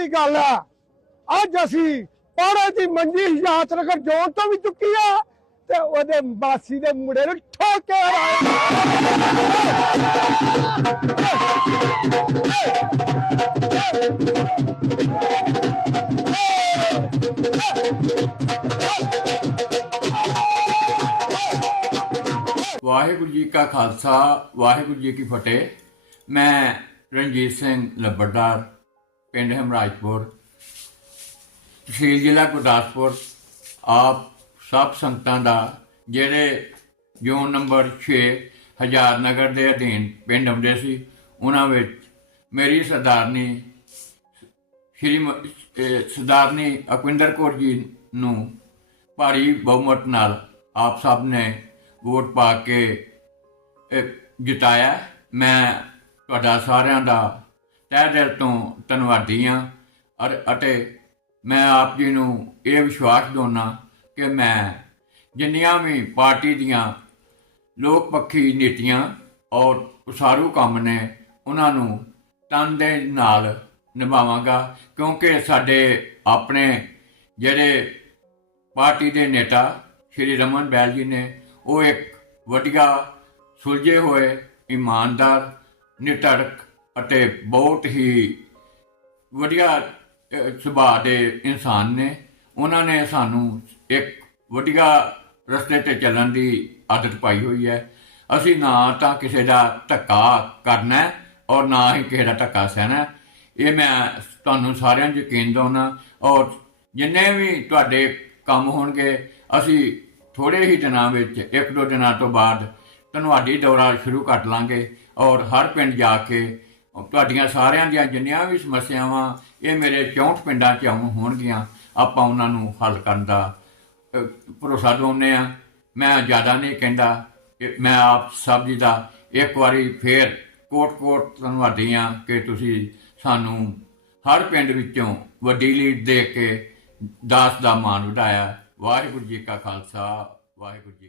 ਦੀ ਗੱਲ ਆ। ਅੱਜ ਅਸੀਂ ਪਾੜੇ ਦੀ ਮੰਜੀ ਯਾਤਰਾ ਜੋਨ ਤੋਂ ਵੀ ਚੁੱਕੀ ਆ ਤੇ ਉਹਦੇ ਬਾਸੀ ਦੇ ਮੁੰਡੇ ਨੂੰ ਠੋਕੇ ਵਾਹਿਗੁਰੂ ਜੀ ਕਾ ਖਾਲਸਾ, ਵਾਹਿਗੁਰੂ ਜੀ ਕੀ ਫਤਿਹ। ਮੈਂ ਰਣਜੀਤ ਸਿੰਘ ਲੱਬੜਦਾਰ ਪਿੰਡ ਹਮਰਾਜਪੁਰ ਤਹਿਸੀਲ ਜ਼ਿਲ੍ਹਾ ਗੁਰਦਾਸਪੁਰ ਆਪ ਸਭ ਸੰਗਤਾਂ ਦਾ ਜਿਹੜੇ ਜ਼ੋਨ ਨੰਬਰ 6 ਹਜ਼ਾਰ ਨਗਰ ਦੇ ਅਧੀਨ ਪਿੰਡ ਆਉਂਦੇ ਸੀ ਉਹਨਾਂ ਵਿੱਚ ਮੇਰੀ ਸਰਦਾਰਨੀ ਸ਼੍ਰੀ ਸਰਦਾਰਨੀ ਅਕਵਿੰਦਰ ਕੌਰ ਜੀ ਨੂੰ ਭਾਰੀ ਬਹੁਮਤ ਨਾਲ ਆਪ ਸਭ ਨੇ ਵੋਟ ਪਾ ਕੇ ਅਹ, ਜਿਤਾਇਆ। ਮੈਂ ਤੁਹਾਡਾ ਸਾਰਿਆਂ ਦਾ ਤਹਿ ਦਿਲ ਤੋਂ ਧੰਨਵਾਦੀ ਹਾਂ ਅਰ ਅਤੇ ਮੈਂ ਆਪ ਜੀ ਨੂੰ ਇਹ ਵਿਸ਼ਵਾਸ ਦਿਵਾਉਣਾ ਕਿ ਮੈਂ ਜਿੰਨੀਆਂ ਵੀ ਪਾਰਟੀ ਦੀਆਂ ਲੋਕ ਪੱਖੀ ਨੀਤੀਆਂ ਔਰ ਉਸਾਰੂ ਕੰਮ ਨੇ ਉਹਨਾਂ ਨੂੰ ਤਨ ਦੇ ਨਾਲ ਨਿਭਾਵਾਂਗਾ, ਕਿਉਂਕਿ ਸਾਡੇ ਆਪਣੇ ਜਿਹੜੇ ਪਾਰਟੀ ਦੇ ਨੇਤਾ ਸ਼੍ਰੀ ਰਮਨ ਬੈਲ ਜੀ ਨੇ, ਉਹ ਇੱਕ ਵਧੀਆ ਸੁਲਝੇ ਹੋਏ ਇਮਾਨਦਾਰ ਨਿਟੜਕ ਅਤੇ ਬਹੁਤ ਹੀ ਵਧੀਆ ਸੁਭਾਅ ਦੇ ਇਨਸਾਨ ਨੇ। ਉਹਨਾਂ ਨੇ ਸਾਨੂੰ ਇੱਕ ਵਧੀਆ ਰਸਤੇ ਤੇ ਚੱਲਣ ਦੀ ਆਦਤ ਪਾਈ ਹੋਈ ਹੈ। ਅਸੀਂ ਨਾ ਤਾਂ ਕਿਸੇ ਦਾ ਧੱਕਾ ਕਰਨਾ ਔਰ ਨਾ ਹੀ ਕਿਸੇ ਦਾ ਧੱਕਾ ਸਹਿਣਾ ਇਹ ਮੈਂ ਤੁਹਾਨੂੰ ਸਾਰਿਆਂ ਨੂੰ ਯਕੀਨ ਦਿਵਾਉਣਾ ਔਰ ਜਿੰਨੇ ਵੀ ਤੁਹਾਡੇ ਕੰਮ ਹੋਣਗੇ, ਅਸੀਂ ਥੋੜੇ ਹੀ ਦਿਨਾਂ ਵਿੱਚ ਇੱਕ ਦੋ ਦਿਨਾਂ ਤੋਂ ਬਾਅਦ, ਧੰਨਵਾਦੀ ਦੌਰਾ ਸ਼ੁਰੂ ਕਰ ਲਾਂਗੇ। ਔਰ ਹਰ ਪਿੰਡ ਜਾ ਕੇ ਤੁਹਾਡੀਆਂ ਸਾਰਿਆਂ ਦੀਆਂ ਜਿੰਨੀਆਂ ਵੀ ਸਮੱਸਿਆਵਾਂ ਇਹ ਮੇਰੇ 64 ਪਿੰਡਾਂ 'ਚ ਆਉਣ ਹੋਣਗੀਆਂ, ਆਪਾਂ ਉਹਨਾਂ ਨੂੰ ਹੱਲ ਕਰਨ ਦਾ ਭਰੋਸਾ ਦਿਵਾਉਂਦੇ ਆ ਮੈਂ ਜ਼ਿਆਦਾ ਨਹੀਂ ਕਹਿੰਦਾ ਮੈਂ ਆਪ ਸਭ ਜੀ ਦਾ ਇੱਕ ਵਾਰੀ ਫੇਰ ਕੋਟ-ਕੋਟ ਧੰਨਵਾਦੀ ਹਾਂ ਕਿ ਤੁਸੀਂ ਸਾਨੂੰ ਹਰ ਪਿੰਡ ਵਿੱਚੋਂ ਵੱਡੀ ਲੀਡ ਦੇ ਕੇ ਦਾਸ ਦਾ ਮਾਣ ਵਧਾਇਆ। ਵਾਹਿਗੁਰੂ ਜੀ ਕਾ ਖਾਲਸਾ, ਵਾਹਿਗੁਰੂ ਜੀ